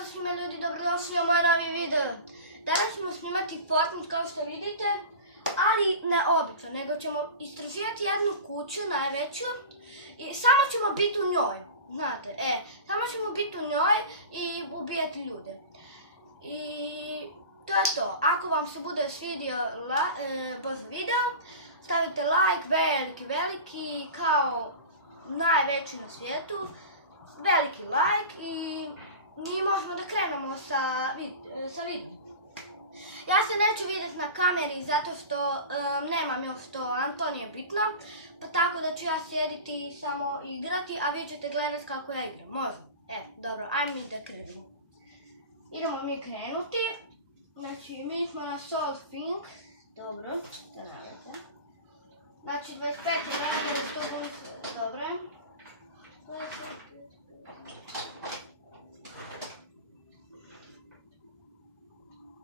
Pozdrav svima ljudi, dobrodošli u moj novi video. Danas ćemo snimati Fortnite kao što vidite, ali ne obično, nego ćemo istraživati jednu kuću, najveću, i samo ćemo biti u njoj, znate, samo ćemo biti u njoj i ubijati ljude. I to je to. Ako vam se bude svidio video, stavite like, veliki, kao najveći na svijetu, veliki like i mi možemo da krenemo sa videom. Ja se neću vidjeti na kameri zato što nemam još to, ali to nije bitno, pa tako da ću ja sjediti i samo igrati, a vi ćete gledati kako ja igram, može? Dobro, ajmo mi da krenemo. Idemo mi krenuti, znači mi smo na Soul Fink, dobro, da navete. Znači 25 radimo 100 gunce, dobro.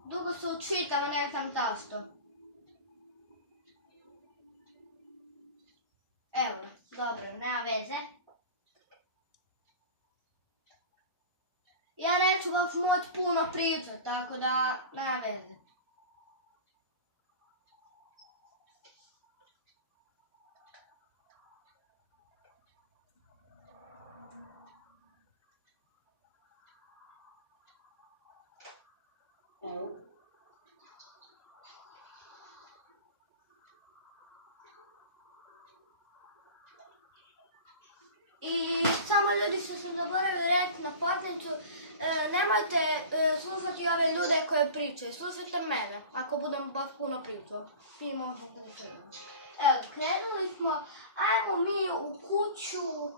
Dugo se učitava, ne znam zašto. Evo, dobro, nema veze. Ja neću baš moći puno pričati, tako da nema veze. I samo ljudi što sam zaboravio reći na Fortniteu, nemojte slušati ove ljude koje pričaju, slušajte mene, ako budem baš puno pričao. Mi možemo da krenemo. Evo, krenuli smo, ajmo mi u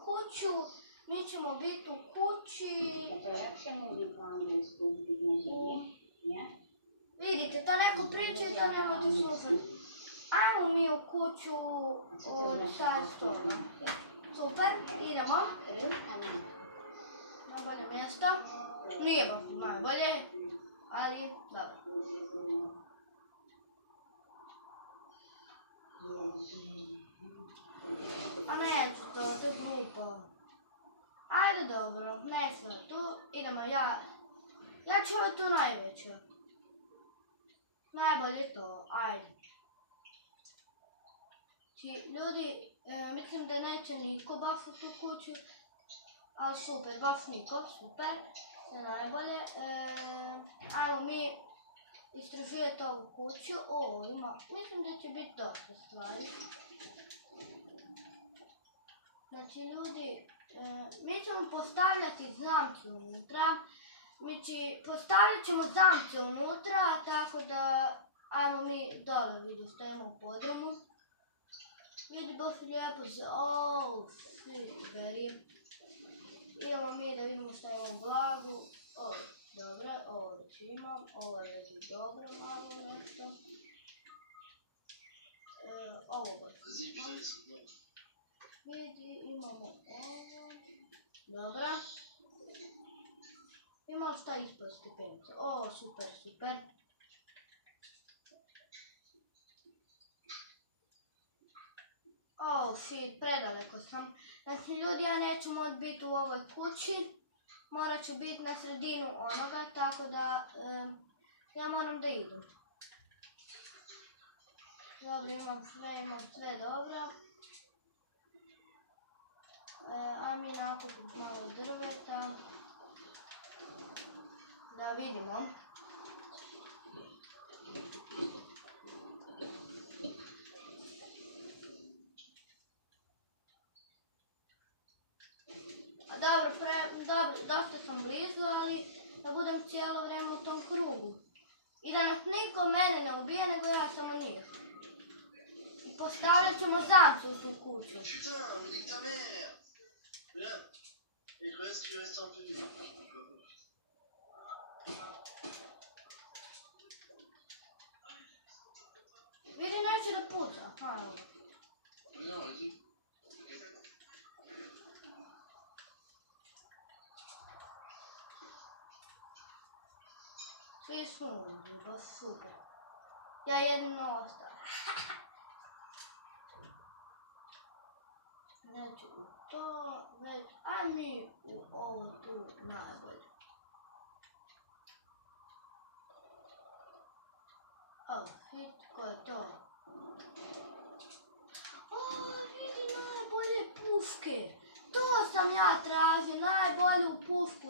kuću, mi ćemo biti u kući. Vidite, to neko priča i to nemojte slušati. Ajmo mi u kuću od sad stoga. Super, idemo. Najbolje mjesto. Nije baš najbolje, ali dobro. A neću to je glupo. Ajde dobro, neću tu, idemo ja. Ja ću ovo tu najveće. Najbolje to, ajde. Ljudi, mislim da neće niko baš u tu kuću, ali super, baš niko, super, sve najbolje. Ajmo mi istražujete ovu kuću, mislim da će biti dosta stvari. Znači ljudi, mi ćemo postavljati zamce unutra, postavljat ćemo zamce unutra, tako da, ajmo mi dole vidjeti što imamo u podrumu. Vidi baš lijepo se, super. Idemo mi da vidimo šta imamo u blagu. Dobro, ovo već imam, ovo je već dobro malo nešto. Ovo baš imam. Vidi, imamo ovo. Dobro. Imamo šta ispod stepenice, super. Shit, predaleko sam. Znači ljudi, ja neću moći biti u ovoj kući. Morat ću biti na sredinu onoga, tako da ja moram da idem. Dobro, imam sve dobro. Ajmo mi nakupiti malo drveta. Da vidimo. Dobro, dosta sam blizu, ali da budem cijelo vrijeme u tom krugu. I da nas niko mene ne ubije, nego ja samo njih. I postavljat ćemo zamce u tu kuću. Vidi, neće da puca. Svi smo ovdje, baš super. Ja jedino ostao. Neću u to, već, a mi u ovo tu najbolje. ja tražim najbolju pušku,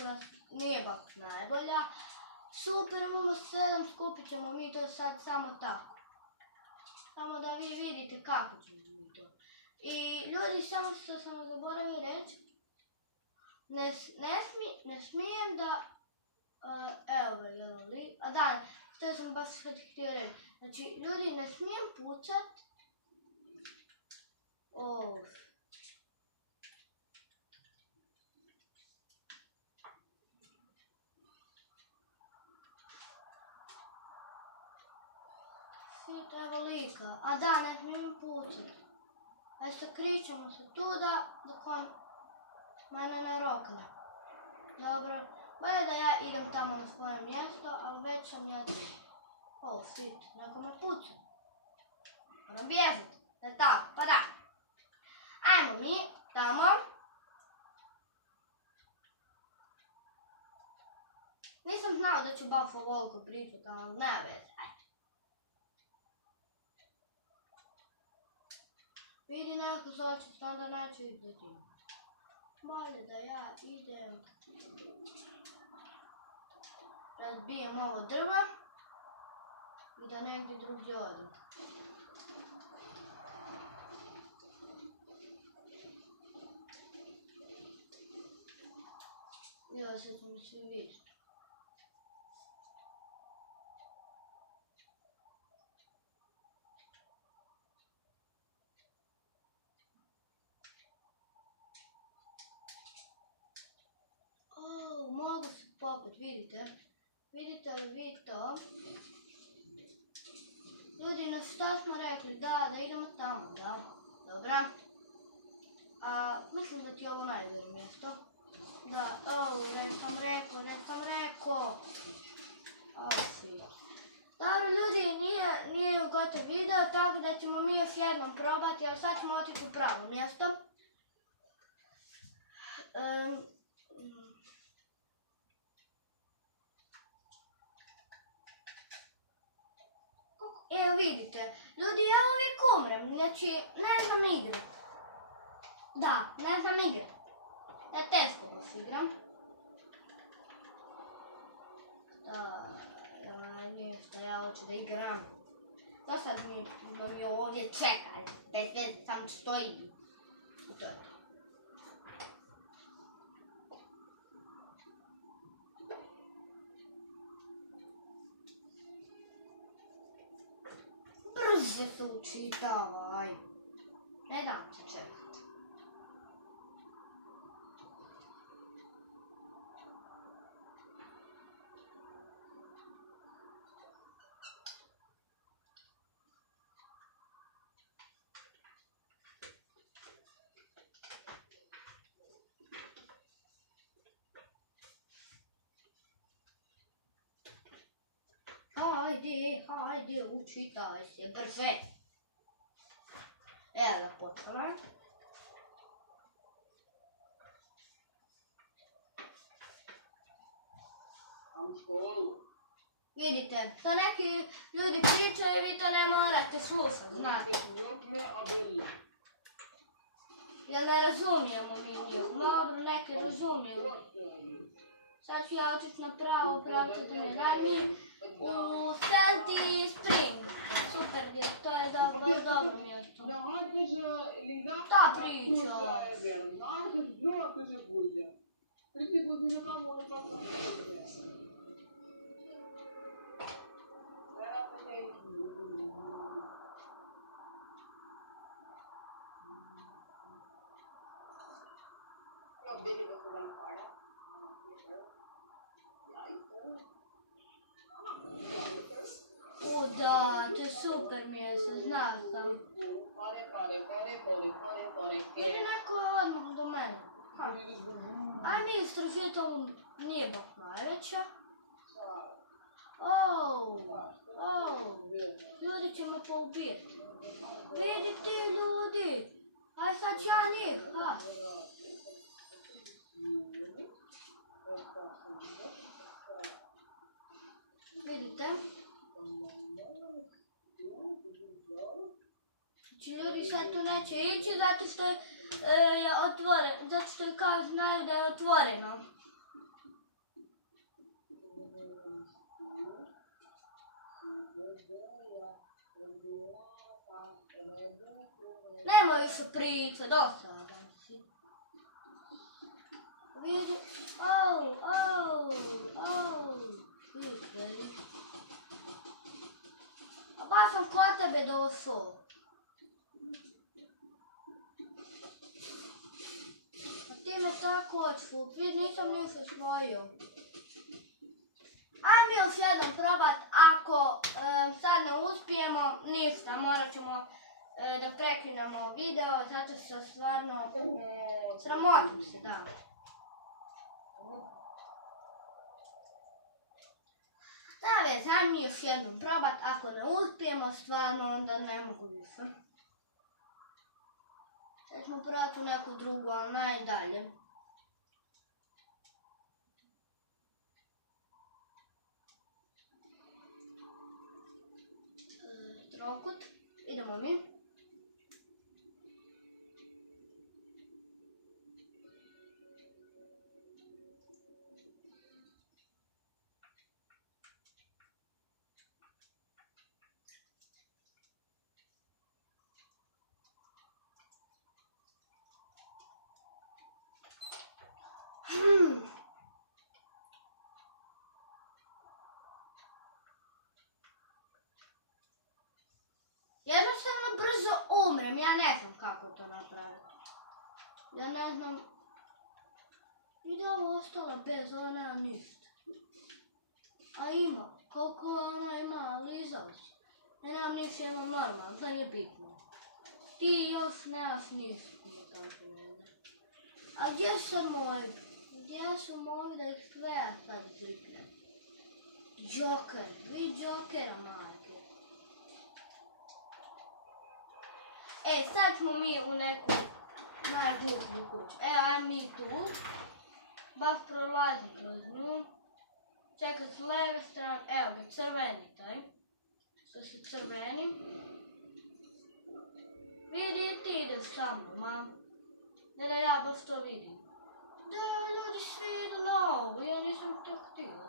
nije baš najbolja. Super, imamo 7, skupit ćemo mi to sad samo tako. Samo da vi vidite kako ćemo mi to. I ljudi, samo što sam zaboravio reći, ne smijem da, evo ga jedan lik, a da, što sam baš htio reći. Znači, ljudi, ne smijem pucat. Evo lika, a da, ne smijem pucat. A što kričemo se tuda dok on mene ne rokne. Dobro, bolje da ja idem tamo na svoje mjesto, ali već sam ja tu. Shit, neko me puca. Moram bježat, ne tako, pa da. Ajmo mi tamo. Nisam znao da ću baš ovoliko pričat, ali ne veze, ajde. Vidi neko začet, onda neću izdati. Bolje da ja idem. Razbijem ovo drvo. I da negdje drugdje odem. Evo sad ću mi svi vidjeti. Mogu se popet, vidite? Vidite li vi to? Ljudi, na šta smo rekli? Da idemo tamo, da. Dobra. Mislim da ti je ovo najbolje mjesto. Da, već sam rekao. Dobro, ljudi, nije gotov video, tako da ćemo mi još jednom probati, ali sad ćemo otići u pravo mjesto. Evo vidite, ljudi, ja uvijek umrem, znači ne znam igrat. Da, ne znam igrat. Ja teško baš igram. Ništa, ja hoću da igram. To sad mi ovdje čeka, bez veze, sam stoji. I to je to. Brže se učitavaj. Ne dam se čekat. Hajde, učitaj se, brže. Evo da počela. Vidite, to neki ljudi pričaju i vi to ne morate slušati, znate. Jer ne razumijemo mi njih. Dobro, neki razumiju. Sad ću ja otići na pravo pravcu, daj mi u Sandy Spring. Super, to je dobro mjesto. Ta priča. Da, to je super mjesto, znao sam. Ide neko odmah do mene. Aj mi istražiti ovu, nije baš najveća. Ljudi će me poubijeti. Vidite ljudi, aj sad ću ja njih, Vidite? Znači ljudi sad tu neće ići zato što je otvoreno, zato što kao znaju da je otvoreno. Nema više priče, dosadan si. Vidi, vidi. A baš sam kod tebe došao. A ti me tako oču, vidi nisam ništa smojio. Ajme još jednom probat, ako sad ne uspijemo, ništa, morat ćemo da prekinemo video, zato što stvarno sramotim se, da. Da već, ajme još jednom probat, ako ne uspijemo, stvarno onda ne mogu više. Sad ćemo probati u neku drugu, ali najdalje. Trokut, idemo mi. Jednostavno brzo umrem, ja ne znam kako to napraviti. Ja ne znam. I da ovo ostala bez, ona nema ništa. A ima, koliko ona ima, lizao se. Ne nemam ništa, imam normalno, to nije bitno. Ti još nemaš ništa. A gdje su moji? Gdje su moji da ih sve sad kliknem? Joker, vi Jokera, majke. Sad smo mi u neku najgluplju kuću. A mi tu. Baš prolazim kroz nju. Čekaj s leve strane, evo ga, crveni taj. To se crveni. Vidi, ti ideš sa mnom, a? Ne da ja baš to vidim. Da, ljudi svi idu na ovo, ja nisam to htjela.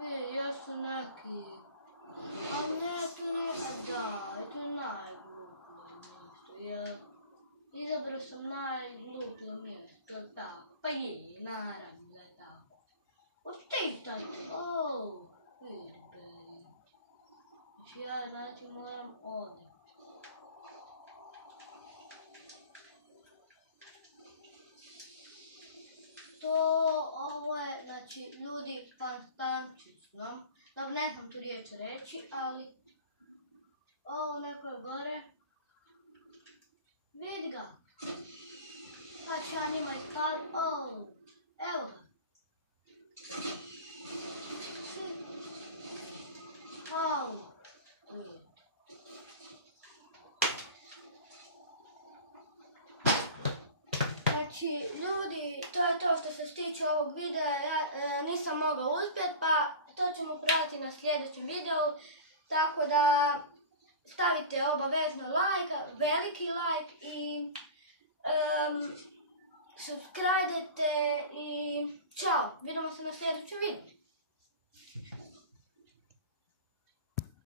Vidi, ja su neki. Ali ne, to neka daj, to je najgluplje mjesto, jer izabrao sam najgluplje mjesto, tako, pa je, naravno da je tako. Očitaj, vidi, znači ja znači moram ovdje. Ovo je, znači, ljudi fantastično. Dobro, ne znam tu riječ reći, ali ovo neko je gore. Vidi ga. Znači, ja nima i kar, evo ga. Znači, ljudi, to je to što se tiče ovog videa, ja nisam mogla uspjeti, pa to ćemo pratiti na sljedećem videu, tako da stavite obavezno like, veliki like i subscribe-te i čao, vidimo se na sljedećem videu.